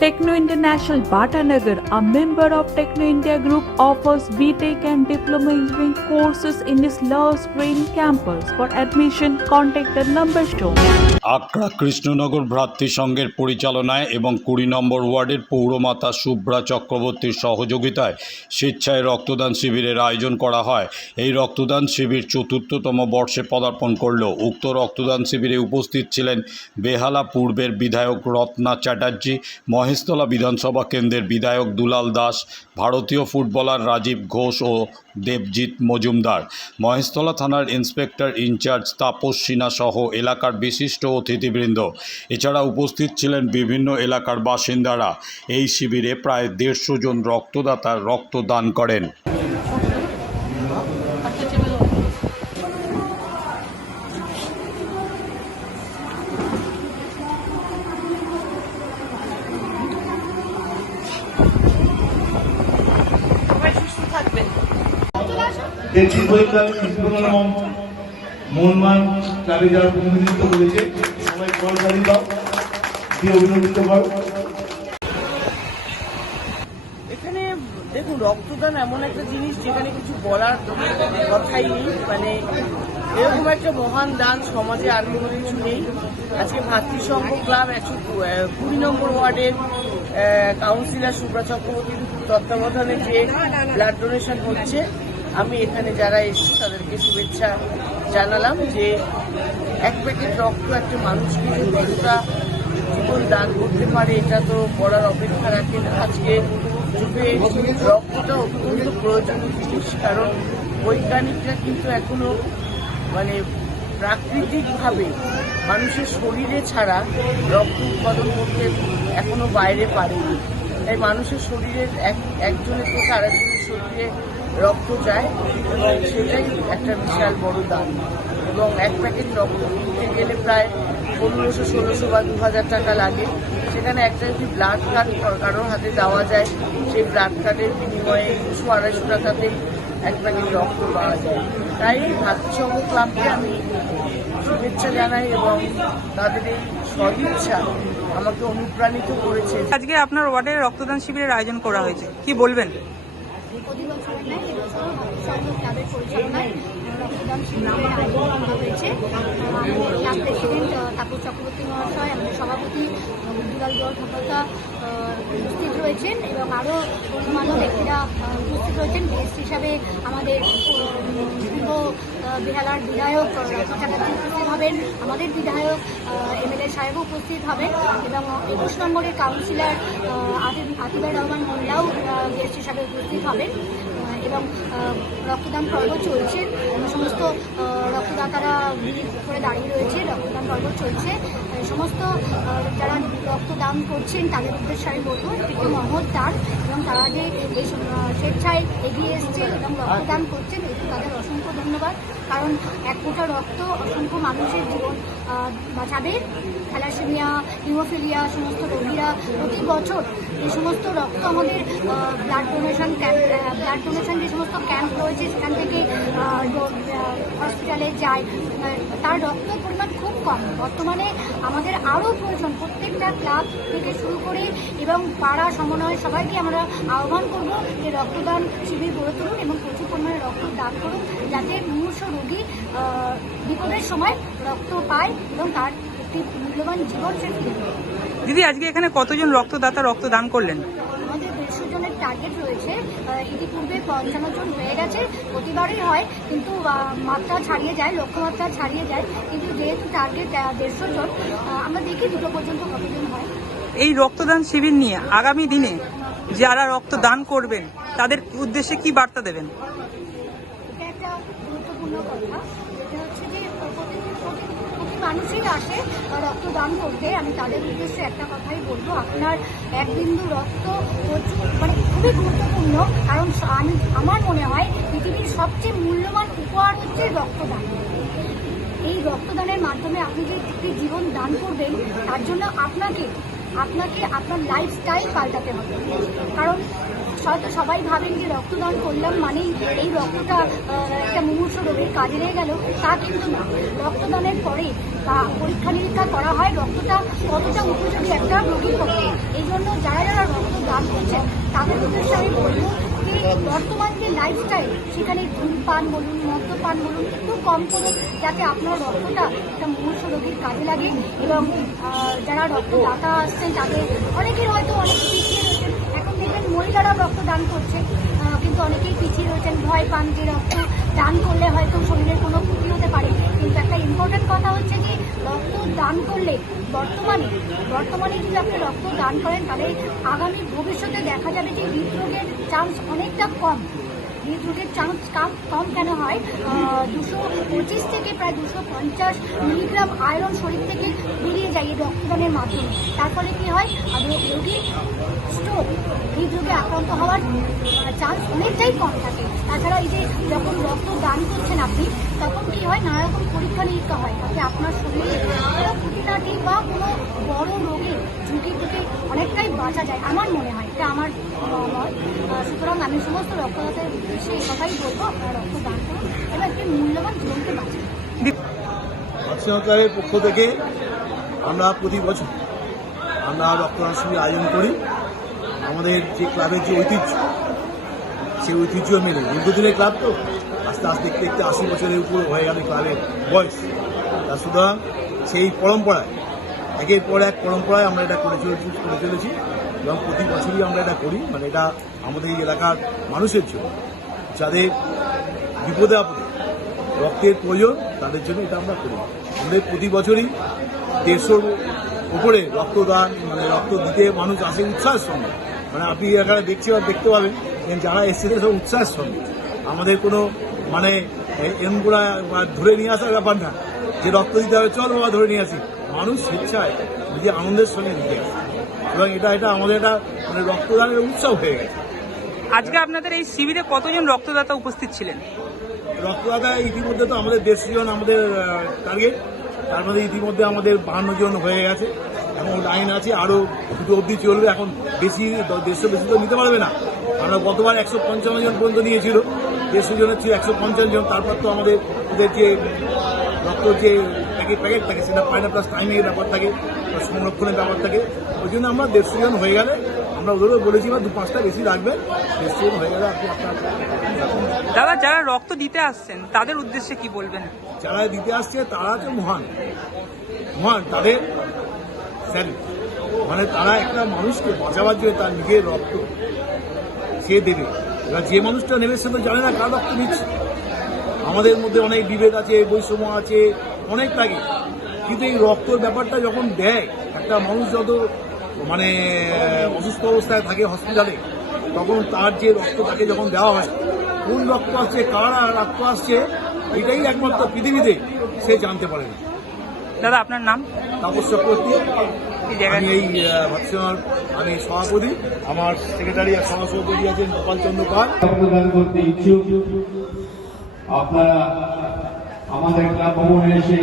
Techno International Bhatanagar, a member of Techno India Group, offers BTEC and Diploma Engineering courses in its Love Green campus. For admission, contact the number shown. আকরা কৃষ্ণনগর ভ্রাতৃ সংঘের পরিচালনায় এবং কুড়ি নম্বর ওয়ার্ডের পৌরমাতা শুভ্রা চক্রবর্তীর সহযোগিতায় স্বেচ্ছায় রক্তদান শিবিরের আয়োজন করা হয় এই রক্তদান শিবির চতুর্থতম বর্ষে পদার্পণ করল উক্ত রক্তদান শিবিরে উপস্থিত ছিলেন বেহালা পূর্বের বিধায়ক রত্না চ্যাটার্জি মহেশতলা বিধানসভা কেন্দ্রের বিধায়ক দুলাল দাস, ভারতীয় ফুটবলার রাজীব ঘোষ ও দেবজিৎ মজুমদার। মহেশতলা থানার ইন্সপেক্টর ইনচার্জ তাপস সিনহা সহ এলাকার বিশিষ্ট অতিথিবৃন্দ। এছাড়া উপস্থিত ছিলেন বিভিন্ন এলাকার বাসিন্দারা। এই শিবিরে প্রায় দেড়শো জন রক্তদাতা রক্তদান করেন। যারা প্রতিনিধিত্ব করেছে, সবাই অভিনন্দিত এখানে দেখুন, রক্তদান এমন একটা জিনিস যেখানে কিছু বলার কথাই নেই। মানে এরকম একটা মহান দান সমাজে আর কোনো কিছু নেই। আজকে ভাতৃসংঘ ক্লাব একশো কুড়ি নম্বর ওয়ার্ডের কাউন্সিলর সুব্রা চক্রবর্তীর তত্ত্বাবধানে যে ব্লাড ডোনেশন হচ্ছে আমি এখানে যারা এসেছি, তাদেরকে শুভেচ্ছা জানালাম যে এক প্যাকেট রক্ত একটা মানুষকে কতটা জীবন দান করতে পারে, এটা তো বলার অপেক্ষা রাখে না আজকে যুগে রক্তটা অত্যন্ত প্রয়োজনীয় জিনিস, কারণ বৈজ্ঞানিকরা কিন্তু এখনও মানে প্রাকৃতিকভাবে মানুষের শরীরে ছাড়া রক্ত উৎপাদন করতে এখনও বাইরে পারেনি। তাই মানুষের শরীরের এক একজনের থেকে আরেকজনের শরীরে রক্ত যায় এবং সেটাই একটা বিশাল বড় দান এবং এক প্যাকেট রক্ত কিনতে গেলে প্রায় পনেরোশো, ষোলোশো বা দু হাজার টাকা লাগে। সেখানে একটা যদি ব্লাড কার্ড কারোর হাতে দেওয়া যায়, সেই ব্লাড কার্ডের বিনিময়ে দুশো, আড়াইশো টাকাতেই এক প্যাকেট রক্ত পাওয়া যায়। তাই ভাতৃসংঘ ক্লাবকে আমি শুভেচ্ছা জানাই এবং তাদের এই সদিচ্ছা আমাকে অনুপ্রাণিত করেছে। আজকে আপনার ওয়ার্ডে রক্তদান শিবিরের আয়োজন করা হয়েছে। কি বলবেন? প্রতি ক্লাবের পরিচালনায় রক্তদান শিবিরের আয়োজন করা হয়েছে। আমাদের ক্লাব প্রেসিডেন্ট তাপস চক্রবর্তী মহাশয় আমাদের সভাপতি উজ্জ্বল জল ঠাকুরতা উপস্থিত রয়েছেন এবং আরও ব্যক্তিরা উপস্থিত রয়েছেন গেস্ট হিসাবে আমাদের আহ, বেহালার বিধায়ক রত্ন চ্যাটার্জি উপস্থিত হবেন আমাদের বিধায়ক এমএলএ সাহেবও উপস্থিত হবেন এবং একুশ নম্বরের কাউন্সিলর আতিবার রহমান মোল্লাও গেস্ট হিসাবে উপস্থিত হবেন এবং রক্তদান পর্ব চলছে। সমস্ত রক্তদাতারা ভিড় করে দাঁড়িয়ে রয়েছে রক্তদান পর্ব চলছে। সমস্ত যারা রক্তদান করছেন তাদের উদ্দেশ্যে আমি বলব একটু মহৎ দান এবং তারা যে স্বেচ্ছায় এগিয়ে এসছে এবং রক্তদান করছেন এটি তাদের অসংখ্য ধন্যবাদ। কারণ এক ফোঁটা রক্ত অসংখ্য মানুষের জীবন বাঁচাবে। থ্যালাসেমিয়া, হিমোফিলিয়া, সমস্ত রোগীরা প্রতি বছর যে সমস্ত রক্ত আমাদের blood donation camp blood donation যে সমস্ত ক্যাম্প রয়েছে, সেখান থেকে হসপিটালে যায়। তার রক্ত পরিমাণ খুব কম। বর্তমানে আমাদের আরও প্রয়োজন প্রত্যেকটা ক্লাব থেকে শুরু করে এবং পাড়া সমন্বয় সবাইকে আমরা আহ্বান করব যে রক্তদান শিবির গড়ে তুলুন এবং প্রচুর পরিমাণে রক্ত দান করুন, যাতে মুমূর্ষ রোগী বিপদের সময় রক্ত পায়। এবং তার একটি মূল্যবান জীবন সে ফিরে। দিদি আজকে এখানে কতজন রক্তদাতা রক্তদান করলেন? আমাদের দেড়শো জনের টার্গেট রয়েছে। ইতিপূর্বে পঞ্চান্ন জন হয়ে গেছে। প্রতিবারই হয় কিন্তু মাত্রা ছাড়িয়ে যায় লক্ষ্যমাত্রা ছাড়িয়ে যায়। কিন্তু যেহেতু টার্গেট দেড়শো জন আমরা দেখি দুটো পর্যন্ত কতজন হয়। এই রক্তদান শিবির নিয়ে আগামী দিনে যারা রক্ত দান করবেন তাদের উদ্দেশ্যে কি বার্তা দেবেন? এটা একটা গুরুত্বপূর্ণ কথা। যেটা হচ্ছে যে প্রতি- প্রতি- প্রতি মানুষই আসে রক্তদান করতে, আমি তাদের উদ্দেশ্যে একটা কথাই বলব, আপনার এক বিন্দু রক্ত মানে খুবই গুরুত্বপূর্ণ, কারণ আমি, আমার মনে হয় পৃথিবীর সবচেয়ে মূল্যবান উপহার হচ্ছে রক্তদান। এই রক্তদানের মাধ্যমে আপনি যে একটি জীবন দান করবেন, তার জন্য আপনাকে আপনাকে আপনার লাইফস্টাইল পাল্টাতে হবে। কারণ হয়তো সবাই ভাবেন যে রক্তদান করলাম মানেই এই রক্তটা একটা মুমূর্ষ রোগীর কাজে লেগে গেল, তা কিন্তু না। রক্তদানের পরে পরীক্ষা নিরীক্ষা করা হয়, রক্তটা কতটা উপযোগী একটা রোগীর পক্ষে এই জন্য যারা যারা রক্ত দান করছেন, তাদের উদ্দেশ্যে আমি বলব যে বর্তমান যে লাইফস্টাইল সেখানে ধূমপান বলুন মদ্যপান বলুন, একটু কম করুন, যাতে আপনার রক্তটা একটা মুমূর্ষ রোগীর কাজে লাগে এবং যারা রক্তদাতা আসছেন, তাদের অনেকের হয়তো অনেক পিছিয়ে রয়েছেন। এখন দেখবেন মহিলারা রক্ত দান করছে কিন্তু অনেকেই পিছিয়ে রয়েছেন, ভয় পান যে রক্ত দান করলে হয়তো শরীরের কোনো ক্ষতি হতে পারে। কিন্তু একটা ইম্পর্টেন্ট কথা হচ্ছে যে রক্ত দান করলে বর্তমানে বর্তমানে যদি আপনি রক্ত দান করেন, তাহলে আগামী ভবিষ্যতে দেখা যাবে যে হৃদরোগের চান্স অনেকটা কম। হৃদরোগের চান্স কম কম কেন হয়? দুশো পঁচিশ থেকে প্রায় দুশো পঞ্চাশ মিলিগ্রাম আয়রন শরীর থেকে বেরিয়ে যায় এই রক্তদানের মাধ্যমে। তার ফলে কী হয়? রোগীর স্ট্রোক হৃদরোগে আক্রান্ত হওয়ার চান্স অনেকটাই কম থাকে। তাছাড়া এই যে যখন রক্ত দান করছেন আপনি, তখন কি হয়, নানা রকম পরীক্ষা নিরীক্ষা হয়। তাতে আপনার শরীরে কোনো খুঁটিনাটি বা কোনো বড় রোগের ঝুঁকি থেকে অনেকটাই বাঁচা যায়, আমার মনে হয়। এটা আমার মত সুতরাং আমি সমস্ত রক্তদাতার উদ্দেশ্যে এই কথাই বলব, আপনারা রক্ত দান করুন এবং একটি মূল্যবান জীবনকে বাঁচান সরকারের পক্ষ থেকে আমরা প্রতি বছর আমরা রক্তদান শিবির আয়োজন করি। আমাদের যে ক্লাবের যে ঐতিহ্য, সেই ঐতিহ্য মেনে দীর্ঘদিনের ক্লাব তো, আস্তে আস্তে দেখতে দেখতে আশি বছরের উপর হয়ে গেল ক্লাবের বয়স। তা সুতরাং সেই পরম্পরায়, একের পর এক পরম্পরায় আমরা এটা করে চলেছি করে চলেছি এবং প্রতি বছরই আমরা এটা করি। মানে এটা আমাদের এই এলাকার মানুষের জন্য, যাদের বিপদে আপদে, রক্তের প্রয়োজন, তাদের জন্য এটা আমরা করি। আমাদের প্রতি বছরই দেড়শোর উপরে রক্তদান মানে রক্ত দিতে মানুষ আসে উৎসাহের সঙ্গে। মানে আপনি এখানে দেখছি বা দেখতে পাবেন যারা এসেছে সব উৎসাহের সঙ্গে। আমাদের কোনো মানে এম করা বা ধরে নিয়ে আসার ব্যাপার না। যে রক্ত দিতে হবে চল বাবা ধরে নিয়ে আসি। মানুষ স্বেচ্ছায় নিজে আনন্দের সঙ্গে দিতে আসে। এবং এটা এটা আমাদের একটা মানে রক্তদানের উৎসব হয়ে গেছে। আজকে আপনাদের এই শিবিরে কতজন রক্তদাতা উপস্থিত ছিলেন? রক্তদাতা ইতিমধ্যে তো আমাদের দেড়শো জন আমাদের টার্গেট তার মধ্যে ইতিমধ্যে আমাদের বাহান্ন জন হয়ে গেছে। এখন লাইন আছে আরও দুটো অবধি চলবে এখন বেশি দেড়শো বেশি তো নিতে পারবে না। আমরা গতবার একশো পঞ্চান্ন জন পর্যন্ত নিয়েছিল দেড়শো জনের ছিল একশো পঞ্চান্ন জন তারপর তো আমাদের ওদের যে রক্ত যে প্যাকেট প্যাকেট থাকে সেটা পায় না প্লাস টাইমের ব্যাপার থাকে সংরক্ষণের ব্যাপার থাকে ওই জন্য আমরা দেড়শো জন হয়ে গেলে আমরা ওদেরও বলেছি বা দু পাঁচটা বেশি রাখবেন দেড়শো জন হয়ে গেলে আপনি আপনার দাদা যারা রক্ত দিতে আসছেন তাদের উদ্দেশ্যে কি বলবেন? যারা দিতে আসছে তারা তো মহান। মহান তাদের স্যালুট। মানে তারা একটা মানুষকে বাঁচাবার জন্য তার নিজের রক্ত সে দেবে। এবার যে মানুষটা নেবে সে তো জানে না কার রক্ত নিচ্ছে। আমাদের মধ্যে অনেক বিভেদ আছে, বৈষম্য আছে, অনেক লাগে। কিন্তু এই রক্তর ব্যাপারটা যখন দেয়, একটা মানুষ যত মানে অসুস্থ অবস্থায় থাকে হসপিটালে তখন তার যে রক্ত তাকে যখন দেওয়া হয়, কোন রক্ত আসছে, কার রক্ত আসছে, এটাই একমাত্র পৃথিবীতে, সে জানতে পারে না। দাদা আপনার নাম? তাপস চক্রবর্তী। এই আমি এই ভাবছিলাম আমি সভাপতি। আমার সেক্রেটারি আর সহসভাপতি আছেন গোপাল চন্দ্র পাল। রক্তদান করতে ইচ্ছুক। আপনারা আমাদের ক্লাব ভবনে এসে